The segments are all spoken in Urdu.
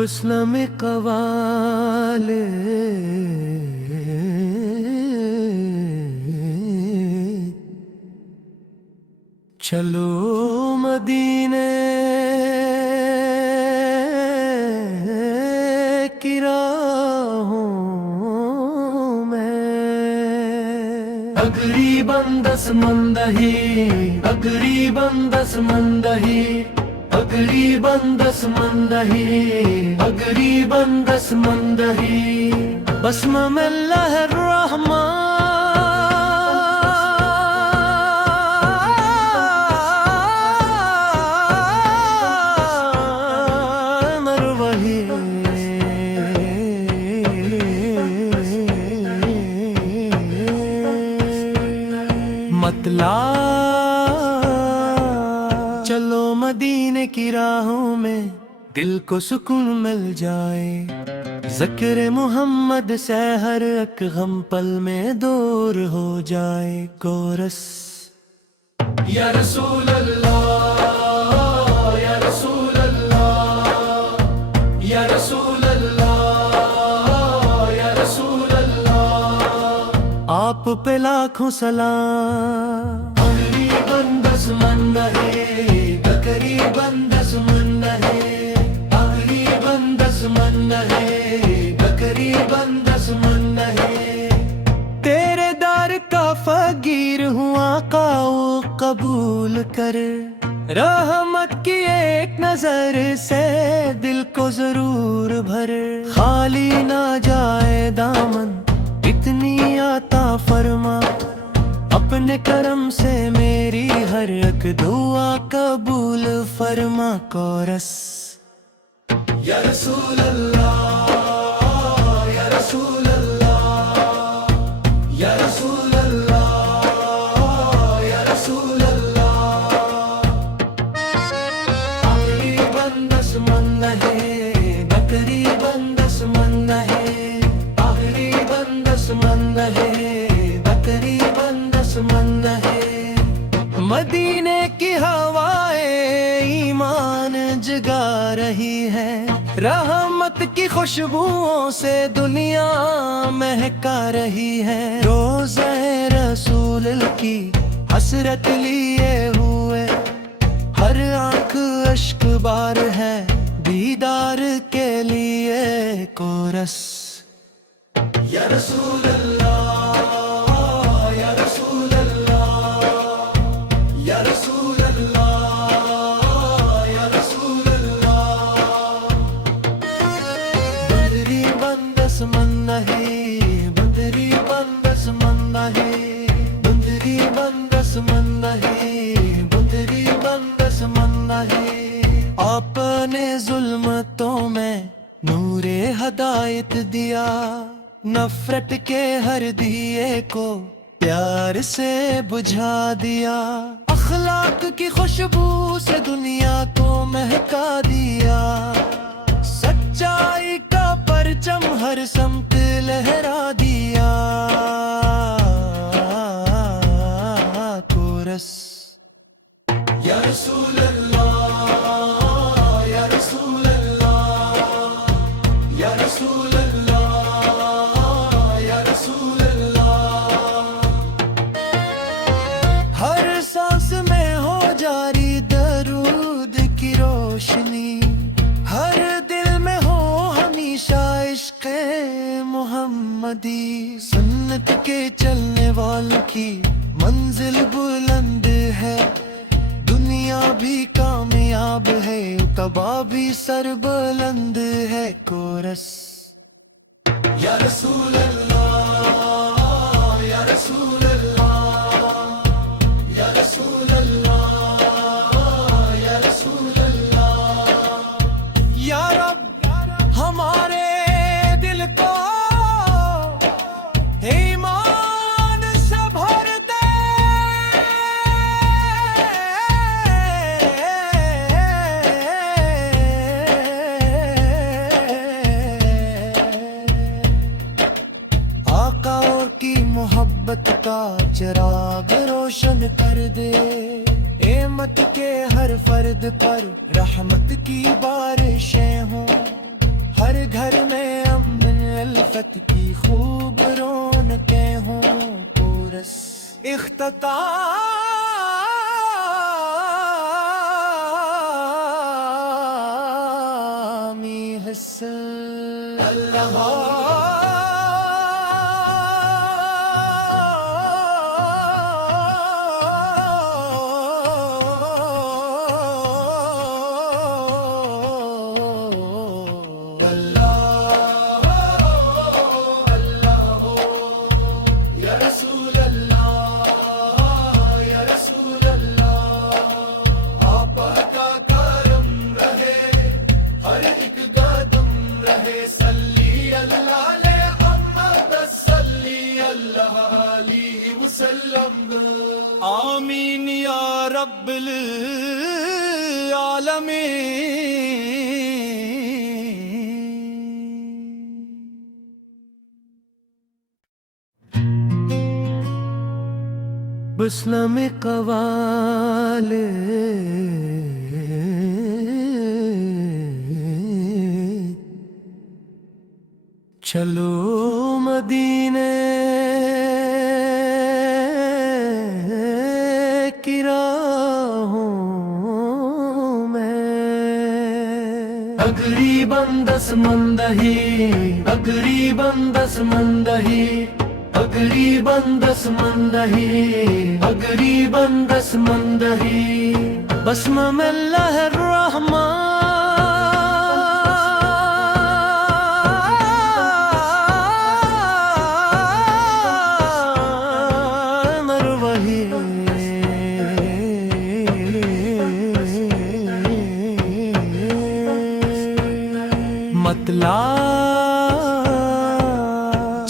بسلم قوالے چلو مدینے کی راہوں میں اگریباً دسمندہی اگریباً دسمندہی اگریباً دسمندہی اگریباً دسمندہی بسم اللہ الرحمن الرحیم مطلع چلو مدینے کی راہوں میں دل کو سکون مل جائے ذکر محمد سے ہر ایک غم پل میں دور ہو جائے کورس یا رسول اللہ یا رسول اللہ یا رسول اللہ یا رسول اللہ آپ پہ لاکھوں سلام اگریباً دسمندہی اگریباً دسمندہی اگریباً دسمندہی اگریباً دسمندہی تیرے دار کا فقیر ہوں آقا وہ قبول کر رحمت کی ایک نظر سے دل کو ضرور بھر خالی نہ جائے دامن اتنی عطا فرما اپنے کرم سے میری ہر ایک دعا قبول فرما کورس یا رسول اللہ یا رسول اللہ یا رسول اللہ یا رسول اللہ اگریباً دسمندہی اگریباً دسمندہی اگریباً دسمندہی مدینے کی ہوائیں ایمان جگا رہی ہے رحمت کی خوشبوؤں سے دنیا مہکا رہی ہے روضہ رسول کی حسرت لیے ہوئے ہر آنکھ اشک بار ہے دیدار کے لیے کورس یا رسول اللہ بندری بندس مندہی بندری بندس مندہی بندری بندس مندہی آپ نے ظلمتوں میں نور ہدایت دیا نفرت کے ہر دیے کو پیار سے بجھا دیا اخلاق کی خوشبو سے دنیا کو مہکا دیا سچائی کا پرچم ہر سمت لہرا دیا کورس یا رسول اللہ یا رسول اللہ یا رسول اللہ یا رسول اللہ ہر سانس میں ہو جاری درود کی روشنی ہر دل میں ہو ہمیشہ عشق محمدی سنت کے چلنے والوں کی منزل بلند ہے دنیا بھی کامیاب ہے عقبہ بھی سر بلند ہے کورس یا رسول اللہ یا رسول اللہ یا رسول اللہ یا رسول اللہ یا رب ہمارے دل کو ایمان سے بھر دے آقا کی محبت کا چراغ روشن کر دے امت کے ہر فرد پر رحمت کی بارشیں ہوں مقامی حسن اللہ آمین یا رب العالمین بسلم قوال چلو مدینے کی راہوں میں تقریباً 10 مندہی تقریباً 10 مندہی تقریباً 10 مندہی تقریباً 10 مندہی بسم اللہ الرحمن الرحیم مطلع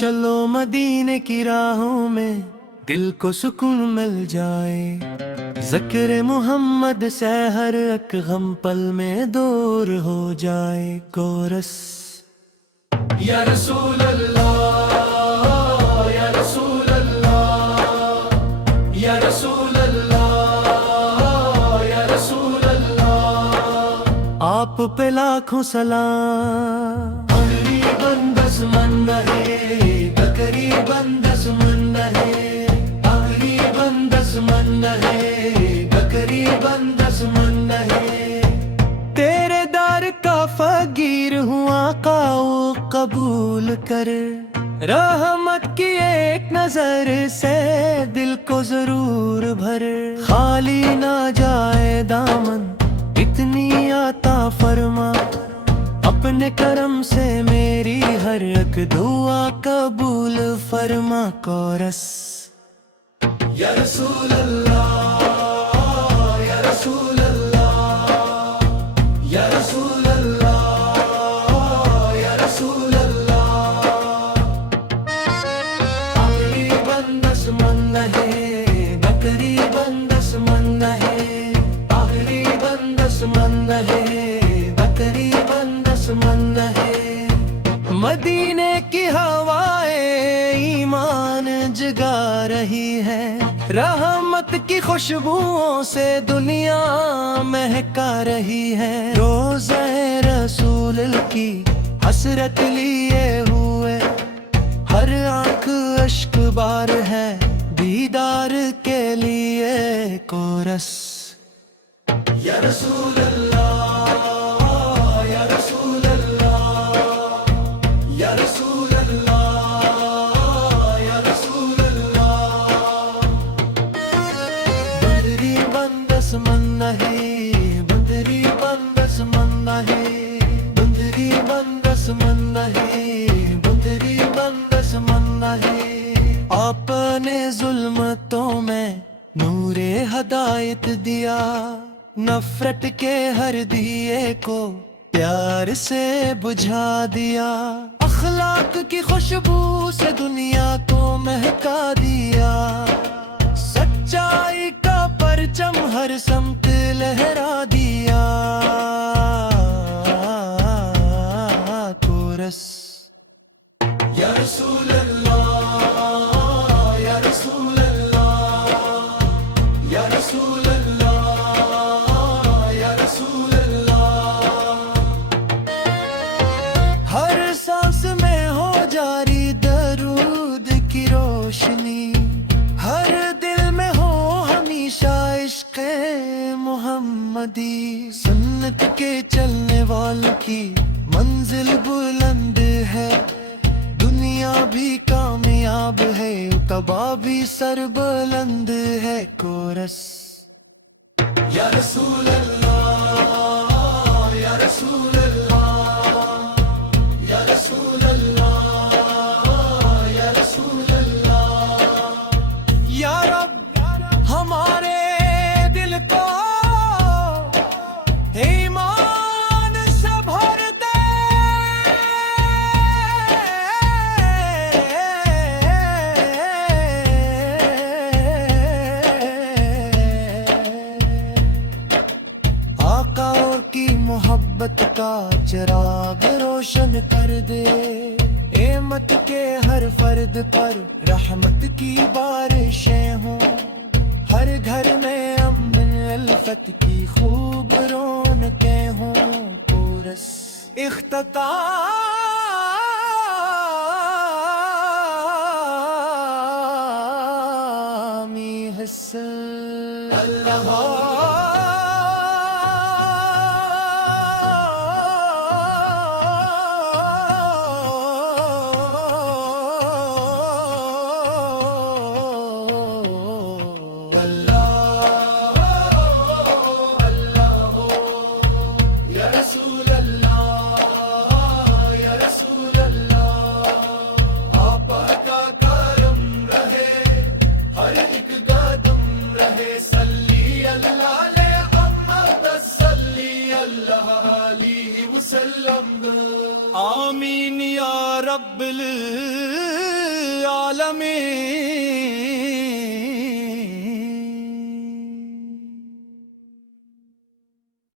چلو مدینے کی راہوں میں دل کو سکون مل جائے ذکر محمد سے ہر ایک غم پل میں دور ہو جائے کورس یا رسول اللہ یا رسول اللہ یا رسول اللہ یا رسول اللہ آپ پہ لاکھوں سلام تقریباً 10 مندہی تقریباً 10 مندہی تقریباً 10 مندہی تقریباً 10 مندہی تیرے دار کا فقیر ہوں آقا وہ قبول کر رحمت کی ایک نظر سے دل کو ضرور بھر خالی نہ جائے دامن اتنی عطا فرما اپنے کرم سے میری ہر ایک دعا قبول فرما کورس یا رسول اللہ یا رسول اللہ یا رسول اللہ یا رسول اللہ تقریباً 10 مندہی تقریباً 10 مندہی تقریباً 10 مندہی تقریباً 10 مندہی مدینے کی ہوائیں ایمان جگا رہی ہے رحمت کی خوشبوؤں سے دنیا مہکا رہی ہے روزہ رسول کی حسرت لیے ہوئے ہر آنکھ اشک بار ہے دیدار کے لیے کورس یا رسول اللہ یا رسول اللہ یا رسول اللہ یا رسول اللہ بدری بندس مندہی بدری بندس مندہی بدری بندس مندہی بدری بندس مندہی اپنے ظلمتوں میں نور ہدایت دیا نفرت کے ہر دیے کو پیار سے بجھا دیا اخلاق کی خوشبو سے دنیا کو مہکا دیا سچائی کا پرچم ہر سمت لہرا دیا کورس یا رسول اللہ یا رسول اللہ یا رسول اللہ یا رسول اللہ ہر سانس میں ہو جاری درود کی روشنی ہر دل میں محمدی، سنت کے چلنے والوں کی منزل بلند ہے، دنیا بھی کامیاب ہے، عقبا بھی سر بلند ہے۔ کورس یا رسول اللہ، یا رسول اللہ، یا رسول اللہ، یا رسول اللہ، یا رب ہمارے دل کو ایمان سے بھر دے، آقا کی محبت کا چراغ روشن کر دے، امت کے ہر فرد پر رحمت کی بارشیں ہوں، ہر گھر میں امن الفت کی خوب رونقیں ہوں۔ کورس اختتامی حصہ اللہ آمین یا رب العالمین۔